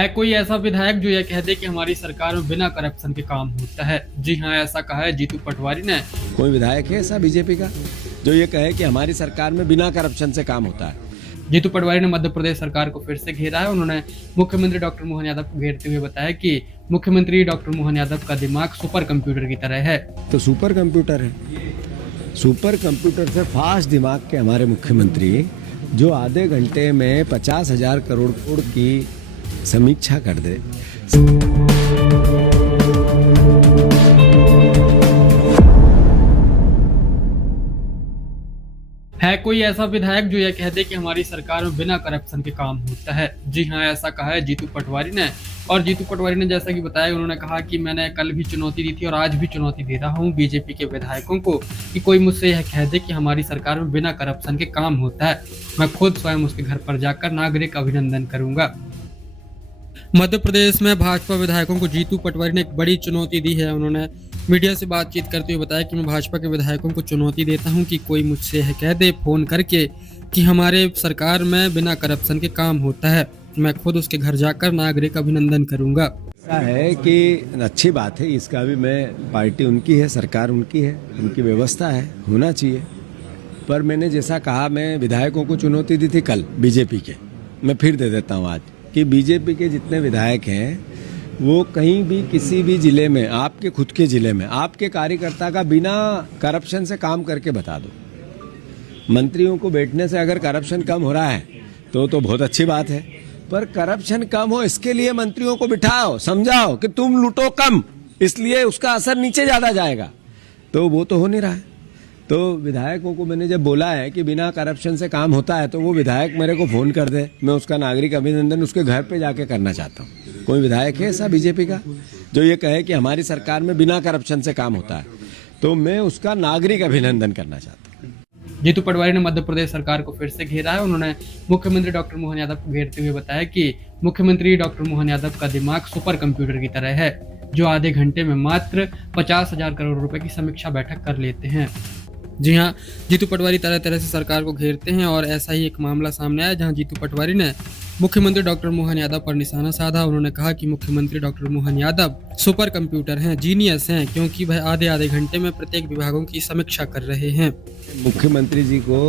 है कोई ऐसा विधायक जो ये कह दे कि हमारी सरकार में बिना करप्शन के काम होता है। जी हाँ, ऐसा कहा है जीतू पटवारी ने। कोई विधायक है ऐसा बीजेपी का जो ये कहे कि हमारी सरकार में बिना करप्शन से काम होता है? जीतू पटवारी ने मध्य प्रदेश सरकार को फिर से घेरा है। उन्होंने मुख्यमंत्री डॉक्टर मोहन यादव को घेरते हुए बताया कि मुख्यमंत्री डॉक्टर मोहन यादव का दिमाग सुपर कंप्यूटर की तरह है। तो सुपर कंप्यूटर है, सुपर कंप्यूटर से फास्ट दिमाग के हमारे मुख्यमंत्री जो आधे घंटे में 50,000 करोड़ की समीक्षा कर दे। है कोई ऐसा विधायक जो ये कह दे कि हमारी सरकार में बिना करप्शन के काम होता है। जी हाँ, ऐसा कहा है जीतू पटवारी ने। और जीतू पटवारी ने जैसा कि बताया, उन्होंने कहा कि मैंने कल भी चुनौती दी थी और आज भी चुनौती दे रहा हूँ बीजेपी के विधायकों को कि कोई मुझसे यह कह दे कि हमारी सरकार में बिना करप्शन के काम होता है, मैं खुद स्वयं उसके घर पर जाकर नागरिक अभिनंदन करूंगा। मध्य प्रदेश में भाजपा विधायकों को जीतू पटवारी ने एक बड़ी चुनौती दी है। उन्होंने मीडिया से बातचीत करते हुए बताया कि मैं भाजपा के विधायकों को चुनौती देता हूं कि कोई मुझसे यह कह दे फोन करके कि हमारे सरकार में बिना करप्शन के काम होता है, मैं खुद उसके घर जाकर नागरिक अभिनंदन करूंगा। ऐसा है कि अच्छी बात है, इसका भी मैं पार्टी उनकी है, सरकार उनकी है, उनकी व्यवस्था है, होना चाहिए। पर मैंने जैसा कहा, मैं विधायकों को चुनौती दी थी कल बीजेपी के, मैं फिर दे देता हूँ आज कि बीजेपी के जितने विधायक हैं वो कहीं भी किसी भी जिले में, आपके खुद के जिले में आपके कार्यकर्ता का बिना करप्शन से काम करके बता दो। मंत्रियों को बैठने से अगर करप्शन कम हो रहा है तो बहुत अच्छी बात है, पर करप्शन कम हो इसके लिए मंत्रियों को बिठाओ, समझाओ कि तुम लूटो कम, इसलिए उसका असर नीचे ज्यादा जाएगा। तो वो तो हो नहीं रहा है। तो विधायकों को मैंने जब बोला है कि बिना करप्शन से काम होता है, तो वो विधायक मेरे को फोन कर दे, मैं उसका नागरिक अभिनंदन उसके घर पे जाके करना चाहता हूँ। कोई विधायक है ऐसा बीजेपी का जो ये कहे कि हमारी सरकार में बिना करप्शन से काम होता है, तो मैं उसका नागरिक अभिनंदन करना चाहता हूँ। जीतू पटवारी ने मध्य प्रदेश सरकार को फिर से घेरा है। उन्होंने मुख्यमंत्री डॉक्टर मोहन यादव को घेरते हुए बताया कि मुख्यमंत्री डॉक्टर मोहन यादव का दिमाग सुपर कंप्यूटर की तरह है, जो आधे घंटे में मात्र 50,000 करोड़ रुपए की समीक्षा बैठक कर लेते हैं। जी हाँ, जीतू पटवारी तरह तरह से सरकार को घेरते हैं और ऐसा ही एक मामला सामने आया जहां जीतू पटवारी ने मुख्यमंत्री डॉक्टर मोहन यादव पर निशाना साधा। उन्होंने कहा कि मुख्यमंत्री doctor Mohan Yadav super computer हैं, जीनियस हैं, क्योंकि वह आधे घंटे में प्रत्येक विभागों की समीक्षा कर रहे हैं। मुख्यमंत्री जी को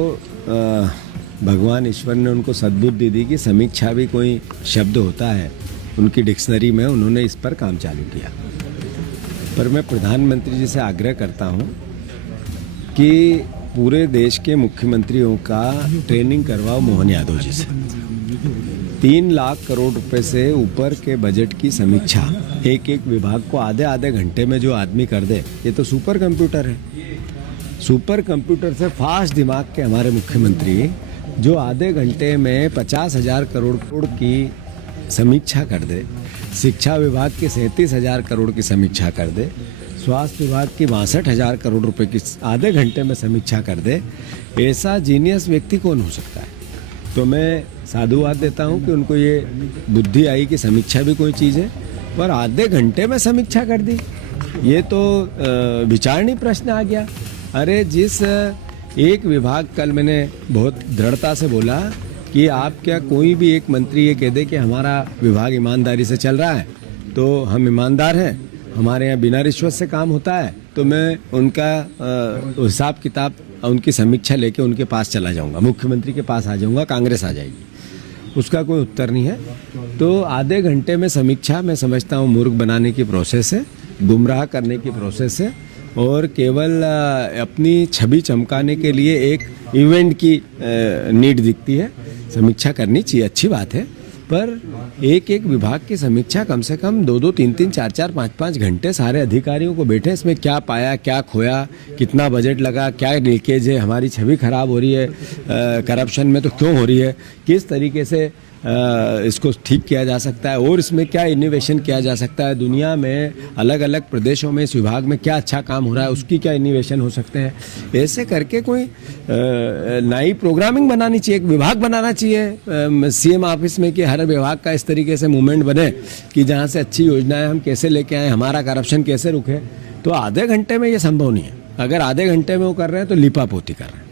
भगवान ईश्वर ने उनको सद्बुद्धि दी कि समीक्षा भी कोई शब्द होता है, उनकी डिक्शनरी में उन्होंने इस पर काम चालू किया। पर मैं प्रधानमंत्री जी से आग्रह करता हूँ कि पूरे देश के मुख्यमंत्रियों का ट्रेनिंग करवाओ मोहन यादव जी से। 3 लाख करोड़ रुपए से ऊपर के बजट की समीक्षा एक विभाग को आधे घंटे में जो आदमी कर दे, ये तो सुपर कंप्यूटर है। सुपर कंप्यूटर से फास्ट दिमाग के हमारे मुख्यमंत्री जो आधे घंटे में 50,000 करोड़ की समीक्षा कर दे, शिक्षा विभाग की 37,000 करोड़ की समीक्षा कर दे, स्वास्थ्य विभाग की 62,000 करोड़ रुपए की आधे घंटे में समीक्षा कर दे, ऐसा जीनियस व्यक्ति कौन हो सकता है? तो मैं साधुवाद देता हूं कि उनको ये बुद्धि आई कि समीक्षा भी कोई चीज़ है, पर आधे घंटे में समीक्षा कर दी, ये तो विचारणीय प्रश्न आ गया। अरे जिस एक विभाग, कल मैंने बहुत दृढ़ता से बोला कि आप क्या कोई भी एक मंत्री ये कह दे कि हमारा विभाग ईमानदारी से चल रहा है, तो हम ईमानदार हैं, हमारे यहाँ बिना रिश्वत से काम होता है, तो मैं उनका हिसाब किताब, उनकी समीक्षा लेके उनके पास चला जाऊंगा, मुख्यमंत्री के पास आ जाऊंगा, कांग्रेस आ जाएगी। उसका कोई उत्तर नहीं है। तो आधे घंटे में समीक्षा मैं समझता हूँ मूर्ख बनाने की प्रोसेस है, गुमराह करने की प्रोसेस है, और केवल अपनी छवि चमकाने के लिए एक इवेंट की नीड दिखती है। समीक्षा करनी चाहिए, अच्छी बात है, पर एक विभाग की समीक्षा कम से कम 2-2, 3-3, 4-4, 5-5 घंटे सारे अधिकारियों को बैठे, इसमें क्या पाया, क्या खोया, कितना बजट लगा, क्या लीकेज है, हमारी छवि खराब हो रही है करप्शन में तो क्यों हो रही है, किस तरीके से इसको ठीक किया जा सकता है, और इसमें क्या इनोवेशन किया जा सकता है, दुनिया में अलग अलग प्रदेशों में इस विभाग में क्या अच्छा काम हो रहा है, उसकी क्या इनोवेशन हो सकते हैं। ऐसे करके कोई नई प्रोग्रामिंग बनानी चाहिए, एक विभाग बनाना चाहिए सीएम ऑफिस में कि हर विभाग का इस तरीके से मूवमेंट बने कि जहाँ से अच्छी योजनाएं हम कैसे लेके आए, हमारा करप्शन कैसे रुके। तो आधे घंटे में ये संभव नहीं है। अगर आधे घंटे में वो कर रहे हैं तो लिपापोती कर रहे हैं।